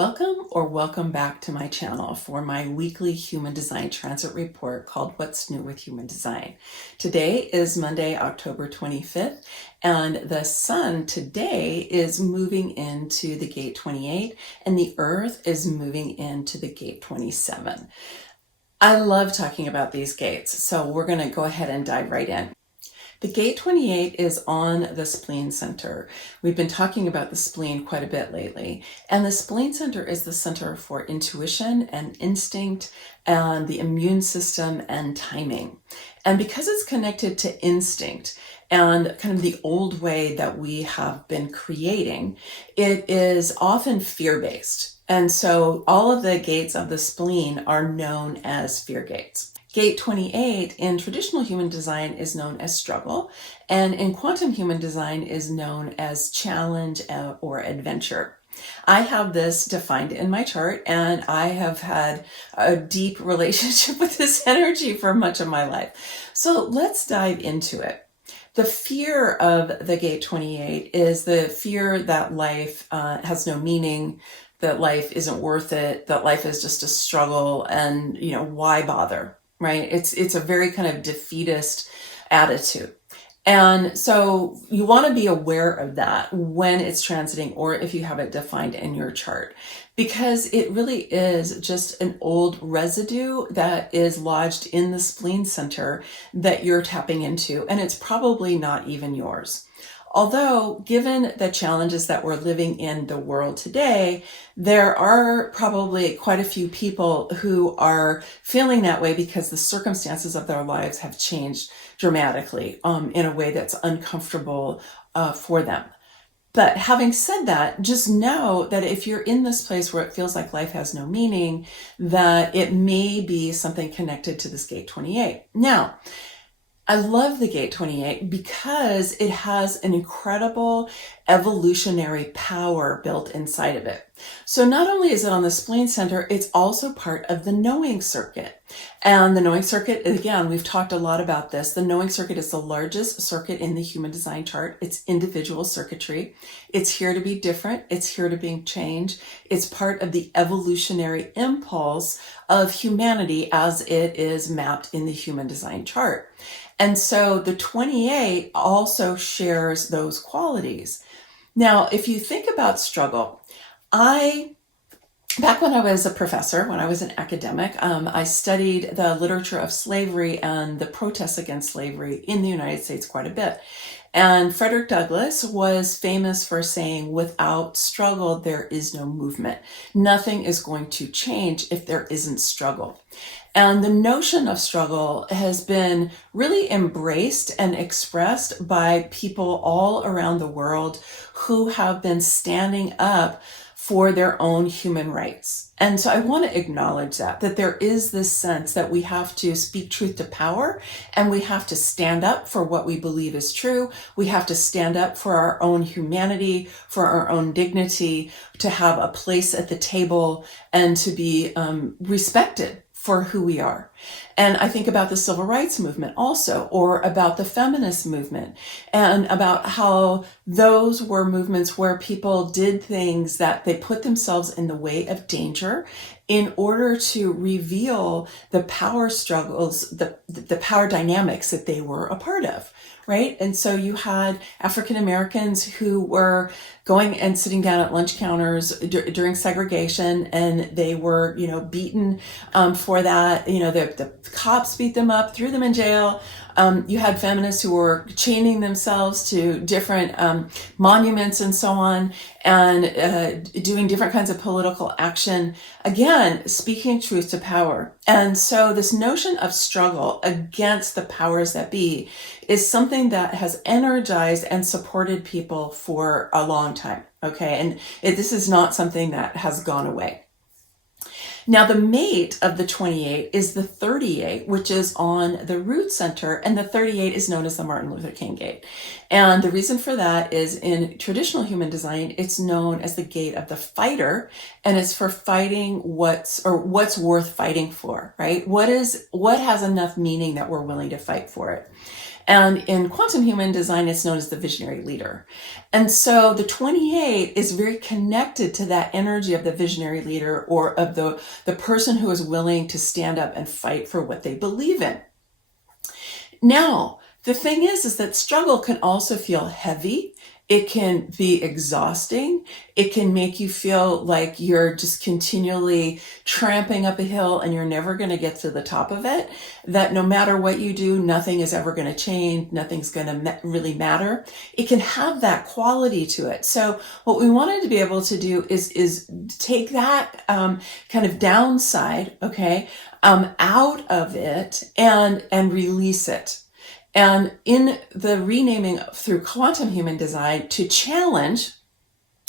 Welcome back to my channel for my weekly human design transit report called What's New with Human Design. Today is Monday, October 25th, and the sun today is moving into the gate 28 and the earth is moving into the gate 27. I love talking about these gates, so we're going to go ahead and dive right in. The gate 28 is on the spleen center. We've been talking about the spleen quite a bit lately. And the spleen center is the center for intuition and instinct and the immune system and timing. And because it's connected to instinct and kind of the old way that we have been creating, it is often fear-based. And so all of the gates of the spleen are known as fear gates. Gate 28 in traditional human design is known as struggle, and in quantum human design is known as challenge or adventure. I have this defined in my chart, and I have had a deep relationship with this energy for much of my life. So let's dive into it. The fear of the gate 28 is the fear that life has no meaning, that life isn't worth it, that life is just a struggle, and why bother? Right? It's a very kind of defeatist attitude. And so you want to be aware of that when it's transiting or if you have it defined in your chart, because it really is just an old residue that is lodged in the spleen center that you're tapping into, and it's probably not even yours. Although, given the challenges that we're living in the world today, there are probably quite a few people who are feeling that way because the circumstances of their lives have changed dramatically in a way that's uncomfortable for them. But having said that, just know that if you're in this place where it feels like life has no meaning, that it may be something connected to this gate 28. Now, I love the gate 28 because it has an incredible evolutionary power built inside of it. So not only is it on the spleen center, it's also part of the knowing circuit. And the knowing circuit, again, we've talked a lot about this. The knowing circuit is the largest circuit in the human design chart. It's individual circuitry. It's here to be different. It's here to be changed. It's part of the evolutionary impulse of humanity as it is mapped in the human design chart. And so the 28 also shares those qualities. Now, if you think about struggle, back when I was a professor, when I was an academic, I studied the literature of slavery and the protests against slavery in the United States quite a bit. And Frederick Douglass was famous for saying, without struggle, there is no movement. Nothing is going to change if there isn't struggle. And the notion of struggle has been really embraced and expressed by people all around the world who have been standing up for their own human rights. And so I want to acknowledge that there is this sense that we have to speak truth to power, and we have to stand up for what we believe is true. We have to stand up for our own humanity, for our own dignity, to have a place at the table, and to be respected for who we are. And I think about the civil rights movement also, or about the feminist movement, and about how those were movements where people did things that they put themselves in the way of danger in order to reveal the power struggles, the power dynamics that they were a part of. Right? And so you had African Americans who were going and sitting down at lunch counters during segregation, and they were, beaten for that. The cops beat them up, threw them in jail. You had feminists who were chaining themselves to different monuments and so on, and doing different kinds of political action. Again, speaking truth to power. And so this notion of struggle against the powers that be is something that has energized and supported people for a long time. Okay. And this is not something that has gone away. Now, the mate of the 28 is the 38, which is on the root center, and the 38 is known as the Martin Luther King gate. And the reason for that is in traditional human design, it's known as the gate of the fighter, and it's for fighting what's worth fighting for, right? What has enough meaning that we're willing to fight for it? And in quantum human design, it's known as the visionary leader. And so the 28 is very connected to that energy of the visionary leader, or of the person who is willing to stand up and fight for what they believe in. Now, the thing is that struggle can also feel heavy. It can be exhausting. It can make you feel like you're just continually tramping up a hill and you're never going to get to the top of it. That no matter what you do, nothing is ever going to change. Nothing's going to really matter. It can have that quality to it. So what we wanted to be able to do is take that kind of downside, okay, out of it and release it. And in the renaming through quantum human design, to challenge,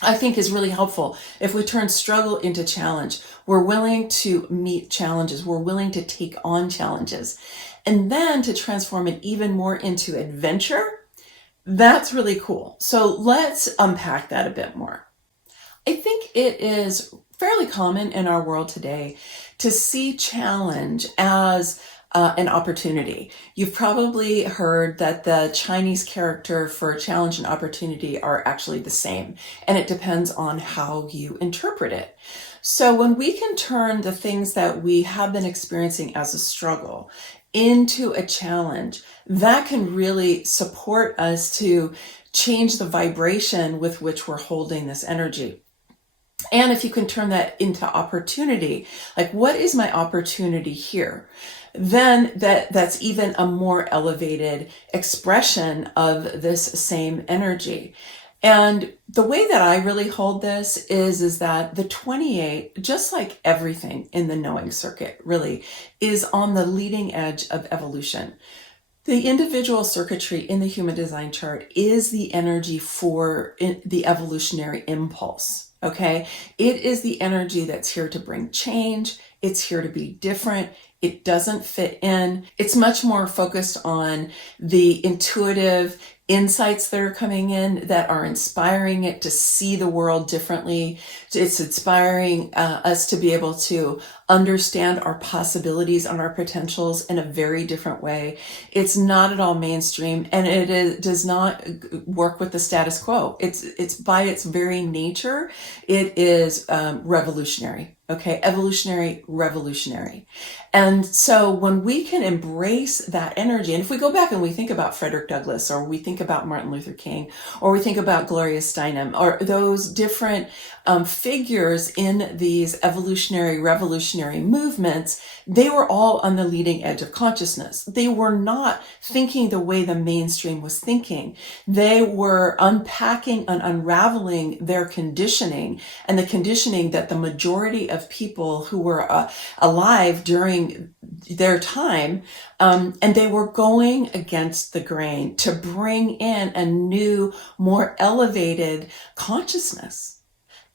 I think is really helpful. If we turn struggle into challenge, we're willing to meet challenges. We're willing to take on challenges. And then to transform it even more into adventure, that's really cool. So let's unpack that a bit more. I think it is fairly common in our world today to see challenge as an opportunity. You've probably heard that the Chinese character for challenge and opportunity are actually the same, and it depends on how you interpret it. So when we can turn the things that we have been experiencing as a struggle into a challenge, that can really support us to change the vibration with which we're holding this energy. And if you can turn that into opportunity, like, what is my opportunity here? Then that's even a more elevated expression of this same energy. And the way that I really hold this is that the 28, just like everything in the knowing circuit, really is on the leading edge of evolution. The individual circuitry in the human design chart is the energy for the evolutionary impulse. Okay, it is the energy that's here to bring change. It's here to be different. It doesn't fit in. It's much more focused on the intuitive insights that are coming in that are inspiring it to see the world differently. It's inspiring us to be able to understand our possibilities and our potentials in a very different way. It's not at all mainstream, and does not work with the status quo. It's by its very nature, it is revolutionary. Okay, evolutionary, revolutionary. And so when we can embrace that energy, and if we go back and we think about Frederick Douglass, or we think about Martin Luther King, or we think about Gloria Steinem, or those different figures in these evolutionary, revolutionary movements, they were all on the leading edge of consciousness. They were not thinking the way the mainstream was thinking. They were unpacking and unraveling their conditioning, and the conditioning that the majority of people who were alive during their time, and they were going against the grain to bring in a new, more elevated consciousness.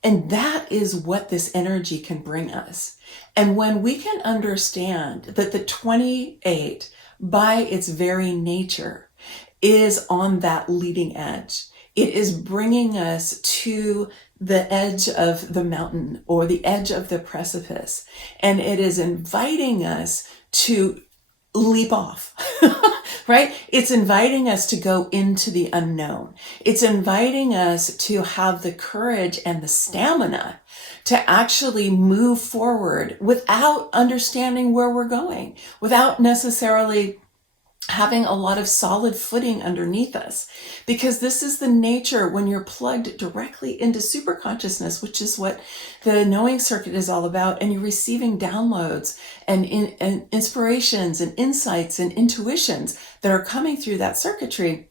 And that is what this energy can bring us. And when we can understand that the 28, by its very nature, is on that leading edge, it is bringing us to the edge of the mountain or the edge of the precipice. And it is inviting us to leap off, right? It's inviting us to go into the unknown. It's inviting us to have the courage and the stamina to actually move forward without understanding where we're going, without necessarily having a lot of solid footing underneath us, because this is the nature when you're plugged directly into super consciousness, which is what the knowing circuit is all about, and you're receiving downloads and inspirations and insights and intuitions that are coming through that circuitry.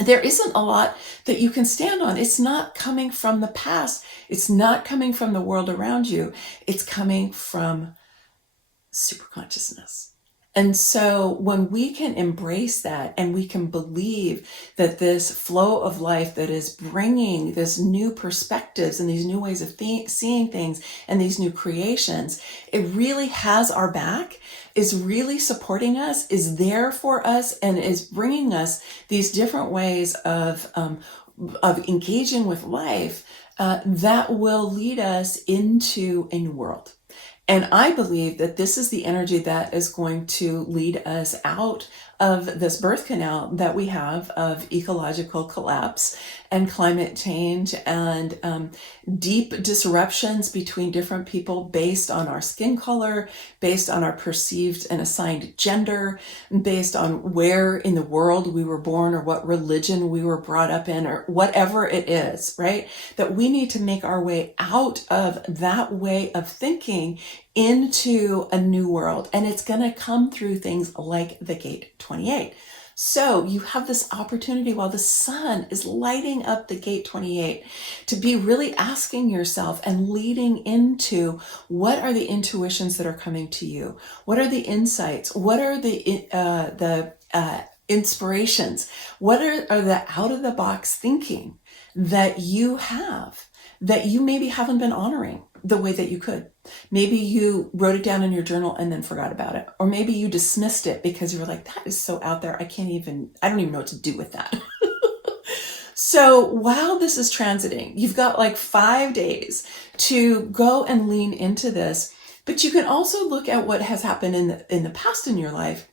There isn't a lot that you can stand on. It's not coming from the past. It's not coming from the world around you. It's coming from super consciousness. And so when we can embrace that, and we can believe that this flow of life that is bringing this new perspectives and these new ways of seeing things and these new creations, it really has our back, is really supporting us, is there for us, and is bringing us these different ways of engaging with life that will lead us into a new world. And I believe that this is the energy that is going to lead us out of this birth canal that we have of ecological collapse and climate change and deep disruptions between different people based on our skin color, based on our perceived and assigned gender, based on where in the world we were born or what religion we were brought up in or whatever it is, right? That we need to make our way out of that way of thinking into a new world. And it's going to come through things like the Gate 28. So you have this opportunity while the sun is lighting up the Gate 28 to be really asking yourself and leading into what are the intuitions that are coming to you? What are the insights? What are the inspirations? What are the out of the box thinking that you have that you maybe haven't been honoring the way that you could? Maybe you wrote it down in your journal and then forgot about it. Or maybe you dismissed it because you were like, that is so out there. I don't even know what to do with that. So while this is transiting, you've got like 5 days to go and lean into this, but you can also look at what has happened in the past in your life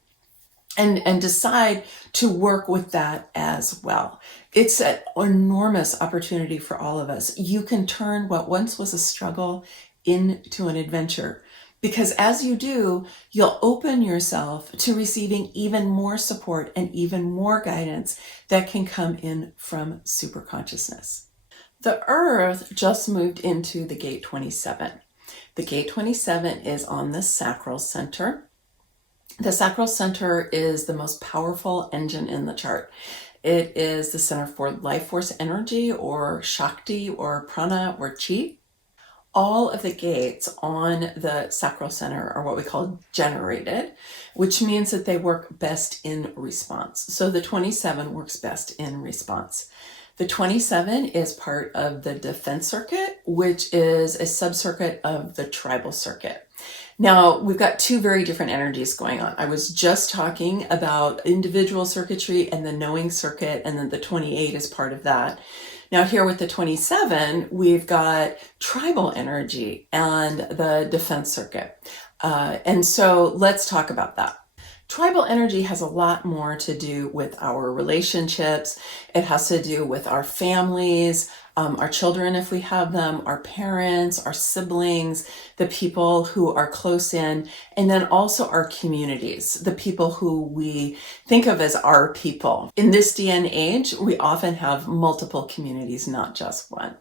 and decide to work with that as well. It's an enormous opportunity for all of us. You can turn what once was a struggle into an adventure, because as you do, you'll open yourself to receiving even more support and even more guidance that can come in from super consciousness. The Earth just moved into the Gate 27. The Gate 27 is on the Sacral Center. The Sacral Center is the most powerful engine in the chart. It is the center for life force energy or Shakti or Prana or Chi. All of the gates on the Sacral Center are what we call generated, which means that they work best in response. So the 27 works best in response. The 27 is part of the defense circuit, which is a subcircuit of the tribal circuit. Now, we've got two very different energies going on. I was just talking about individual circuitry and the knowing circuit, and then the 28 is part of that. Now here with the 27, we've got tribal energy and the defense circuit. And so let's talk about that. Tribal energy has a lot more to do with our relationships. It has to do with our families, our children, if we have them, our parents, our siblings, the people who are close in, and then also our communities, the people who we think of as our people. In this day and age, we often have multiple communities, not just one.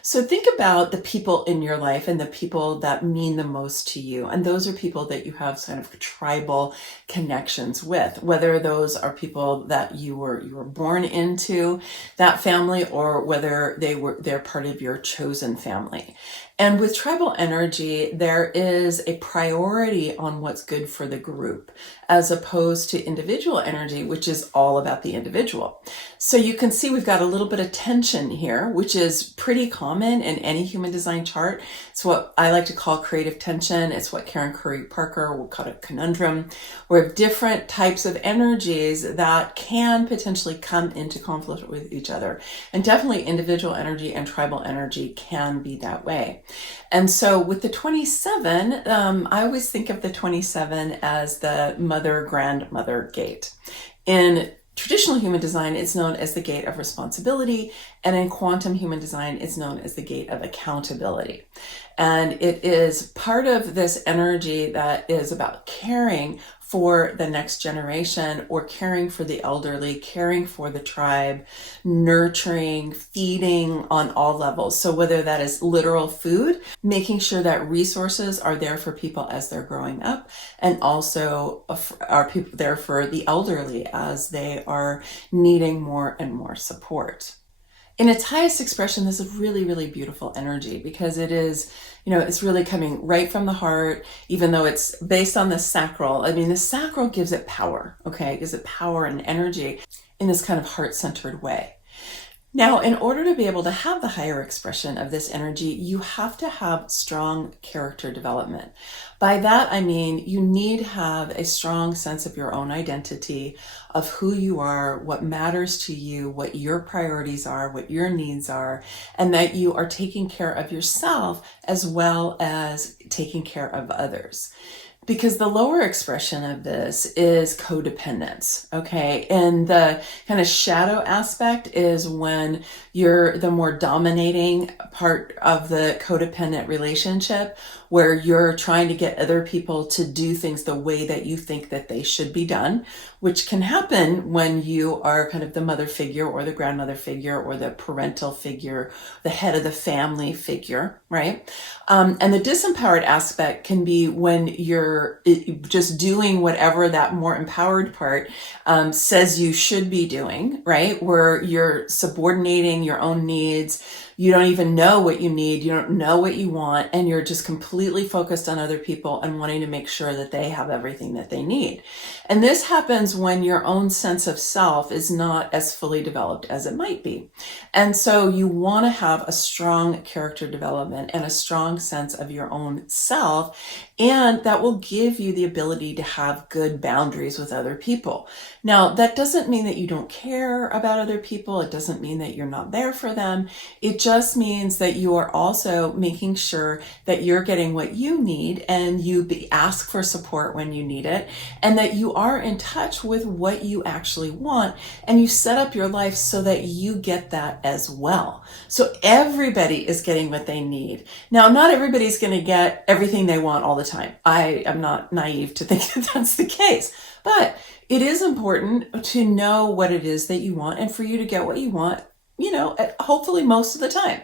So think about the people in your life and the people that mean the most to you. And those are people that you have kind of tribal connections with, whether those are people that you were born into that family or whether they're part of your chosen family. And with tribal energy, there is a priority on what's good for the group, as opposed to individual energy, which is all about the individual. So you can see we've got a little bit of tension here, which is pretty common in any human design chart. It's what I like to call creative tension. It's what Karen Curry Parker would call a conundrum, where different types of energies that can potentially come into conflict with each other. And definitely individual energy and tribal energy can be that way. And so with the 27, I always think of the 27 as the mother-grandmother gate. In traditional human design, it's known as the gate of responsibility, and in quantum human design, it's known as the gate of accountability. And it is part of this energy that is about caring for the next generation, or caring for the elderly, caring for the tribe, nurturing, feeding on all levels. So whether that is literal food, making sure that resources are there for people as they're growing up, and also are people there for the elderly as they are needing more and more support. In its highest expression, this is really, really beautiful energy, because it is, it's really coming right from the heart, even though it's based on the sacral. I mean, the sacral gives it power, okay? It gives it power and energy in this kind of heart-centered way. Now, in order to be able to have the higher expression of this energy, you have to have strong character development. By that, I mean you need to have a strong sense of your own identity, of who you are, what matters to you, what your priorities are, what your needs are, and that you are taking care of yourself as well as taking care of others. Because the lower expression of this is codependence, okay? And the kind of shadow aspect is when you're the more dominating part of the codependent relationship, where you're trying to get other people to do things the way that you think that they should be done, which can happen when you are kind of the mother figure or the grandmother figure or the parental figure, the head of the family figure, right? And the disempowered aspect can be when you're just doing whatever that more empowered part says you should be doing, right? Where you're subordinating your own needs. You don't even know what you need. You don't know what you want. And you're just completely focused on other people and wanting to make sure that they have everything that they need. And this happens when your own sense of self is not as fully developed as it might be. And so you want to have a strong character development and a strong sense of your own self. And that will give you the ability to have good boundaries with other people. Now, that doesn't mean that you don't care about other people. It doesn't mean that you're not there for them. It just means that you are also making sure that you're getting what you need and you ask for support when you need it, and that you are in touch with what you actually want, and you set up your life so that you get that as well. So everybody is getting what they need. Now, not everybody's going to get everything they want all the time. I am not naive to think that that's the case, but it is important to know what it is that you want and for you to get what you want, hopefully most of the time.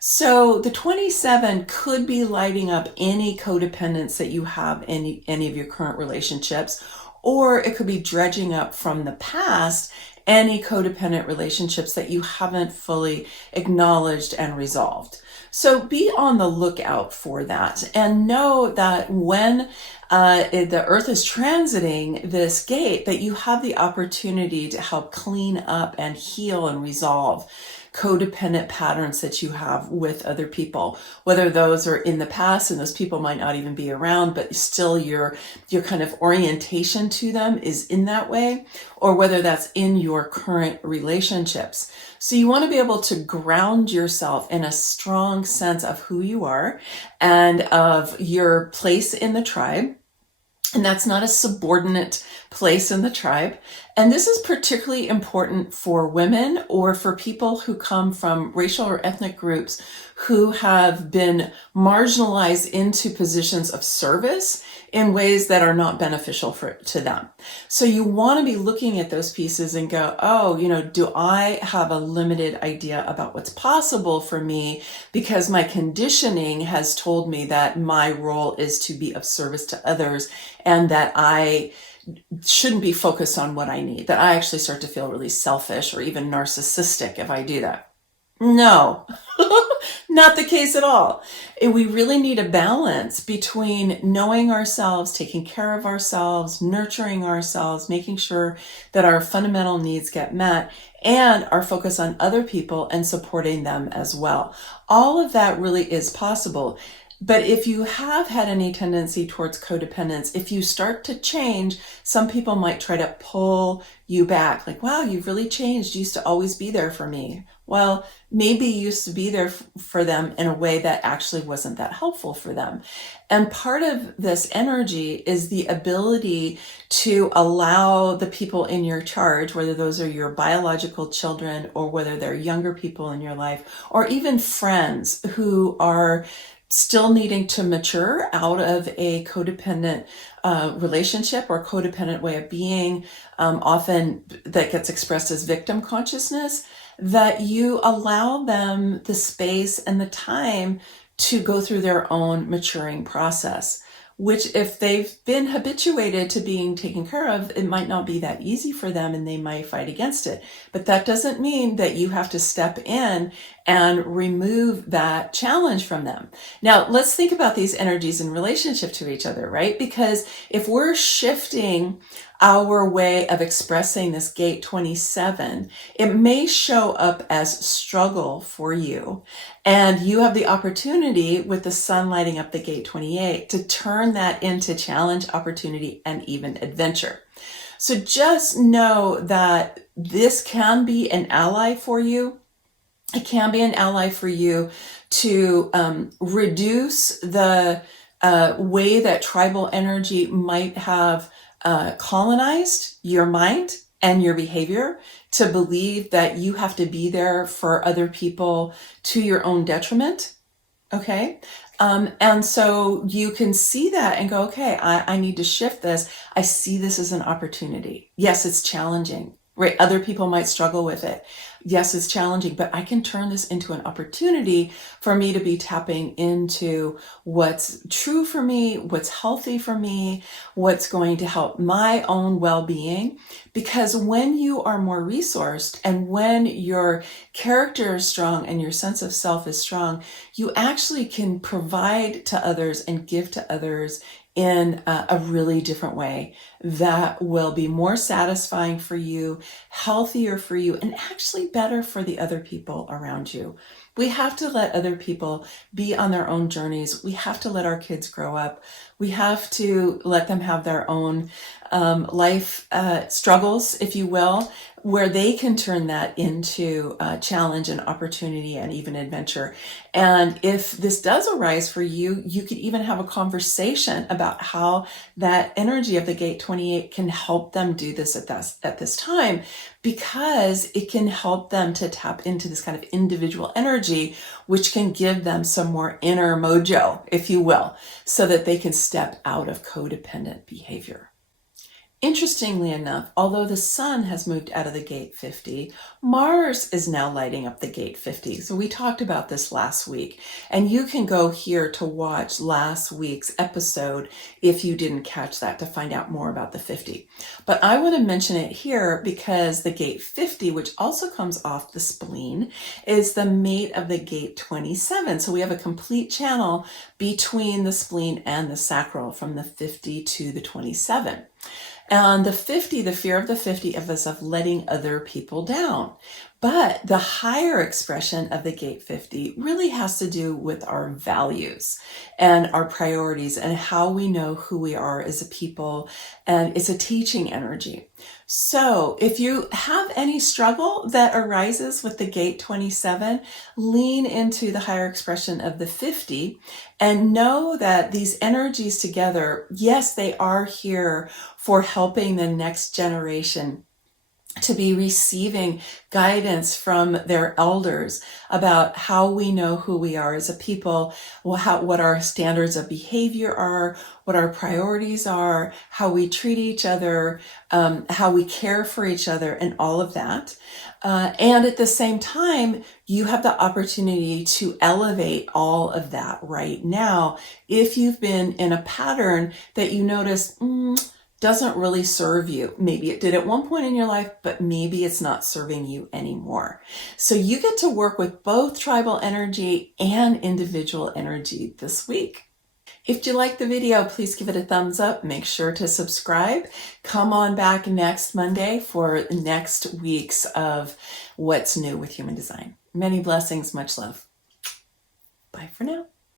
So the 27 could be lighting up any codependence that you have in any of your current relationships, or it could be dredging up from the past any codependent relationships that you haven't fully acknowledged and resolved. So be on the lookout for that, and know that when the earth is transiting this gate, that you have the opportunity to help clean up and heal and resolve codependent patterns that you have with other people, whether those are in the past and those people might not even be around, but still your kind of orientation to them is in that way, or whether that's in your current relationships. So you want to be able to ground yourself in a strong sense of who you are and of your place in the tribe. And that's not a subordinate place in the tribe. And this is particularly important for women or for people who come from racial or ethnic groups who have been marginalized into positions of service in ways that are not beneficial to them. So you want to be looking at those pieces and go, oh, do I have a limited idea about what's possible for me because my conditioning has told me that my role is to be of service to others and that I shouldn't be focused on what I need, that I actually start to feel really selfish or even narcissistic if I do that. No, not the case at all. We really need a balance between knowing ourselves, taking care of ourselves, nurturing ourselves, making sure that our fundamental needs get met, and our focus on other people and supporting them as well. All of that really is possible. But if you have had any tendency towards codependence, if you start to change, some people might try to pull you back. Like, wow, you've really changed. You used to always be there for me. Well, maybe you used to be there for them in a way that actually wasn't that helpful for them. And part of this energy is the ability to allow the people in your charge, whether those are your biological children or whether they're younger people in your life, or even friends who are still needing to mature out of a codependent relationship or codependent way of being, often that gets expressed as victim consciousness, that you allow them the space and the time to go through their own maturing process, which if they've been habituated to being taken care of, it might not be that easy for them and they might fight against it. But that doesn't mean that you have to step in and remove that challenge from them. Now, let's think about these energies in relationship to each other, right? Because if we're shifting our way of expressing this gate 27, it may show up as struggle for you. And you have the opportunity with the sun lighting up the gate 28 to turn that into challenge, opportunity, and even adventure. So just know that this can be an ally for you. It can be an ally for you to reduce the way that tribal energy might have colonized your mind and your behavior, to believe that you have to be there for other people to your own detriment. Okay. And so you can see that and go, okay, I need to shift this. I see this as an opportunity. Yes, it's challenging, right? Other people might struggle with it. Yes, it's challenging, but I can turn this into an opportunity for me to be tapping into what's true for me, what's healthy for me, what's going to help my own well-being. Because when you are more resourced and when your character is strong and your sense of self is strong, you actually can provide to others and give to others in a really different way that will be more satisfying for you, healthier for you, and actually better for the other people around you. We have to let other people be on their own journeys. We have to let our kids grow up. We have to let them have their own life struggles, if you will, where they can turn that into challenge and opportunity and even adventure. And if this does arise for you, you could even have a conversation about how that energy of the gate 28 can help them do this at this time, because it can help them to tap into this kind of individual energy, which can give them some more inner mojo, if you will, so that they can step out of codependent behavior. Interestingly enough, although the sun has moved out of the gate 50, Mars is now lighting up the gate 50. So we talked about this last week, and you can go here to watch last week's episode if you didn't catch that, to find out more about the 50. But I want to mention it here because the gate 50, which also comes off the spleen, is the mate of the gate 27. So we have a complete channel between the spleen and the sacral from the 50 to the 27. And the 50, the fear of the 50 of us of letting other people down. But the higher expression of the gate 50 really has to do with our values and our priorities and how we know who we are as a people. And it's a teaching energy. So if you have any struggle that arises with the gate 27, lean into the higher expression of the 50 and know that these energies together, yes, they are here for helping the next generation to be receiving guidance from their elders about how we know who we are as a people, what our standards of behavior are, what our priorities are, how we treat each other, how we care for each other, and all of that. And at the same time, you have the opportunity to elevate all of that right now if you've been in a pattern that you notice, doesn't really serve you. Maybe it did at one point in your life, but maybe it's not serving you anymore. So you get to work with both tribal energy and individual energy this week. If you like the video, please give it a thumbs up. Make sure to subscribe. Come on back next Monday for next week's of What's New with Human Design. Many blessings, much love. Bye for now.